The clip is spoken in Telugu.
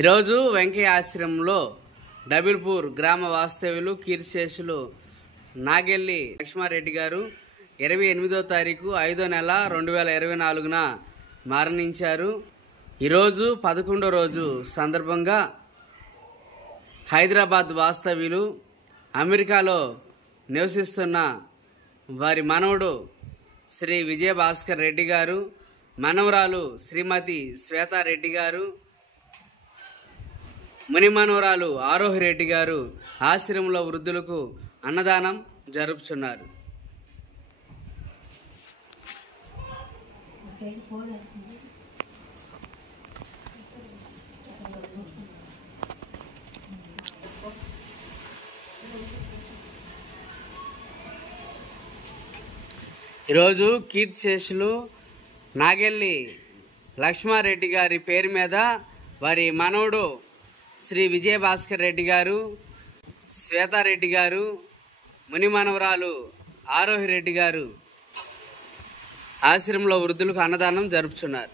ఈరోజు వెంకయ్య ఆశ్రమంలో డబిల్పూర్ గ్రామ వాస్తవ్యులు కీర్తిశేషులు నాగెల్లి లక్ష్మారెడ్డి గారు 28వ తారీఖు 5వ నెల 2024న మరణించారు. ఈరోజు 11వ రోజు సందర్భంగా హైదరాబాద్ వాస్తవ్యులు అమెరికాలో నివసిస్తున్న వారి మనవడు శ్రీ విజయభాస్కర్ రెడ్డి గారు, మనవరాలు శ్రీమతి శ్వేతారెడ్డి గారు, మునిమనవరాలు ఆరోహి రెడ్డి గారు ఆశ్రమంలో వృద్ధులకు అన్నదానం జరుపుచున్నారు. ఈరోజు కీర్తిశేషులు నాగెల్లి లక్ష్మారెడ్డి గారి పేరు మీద వారి మనవడు శ్రీ విజయభాస్కర్ రెడ్డి గారు, శ్వేతారెడ్డి గారు, మునిమనవరాలు ఆరోహి రెడ్డి గారు ఆశ్రమంలో వృద్ధులకు అన్నదానం జరుపుచున్నారు.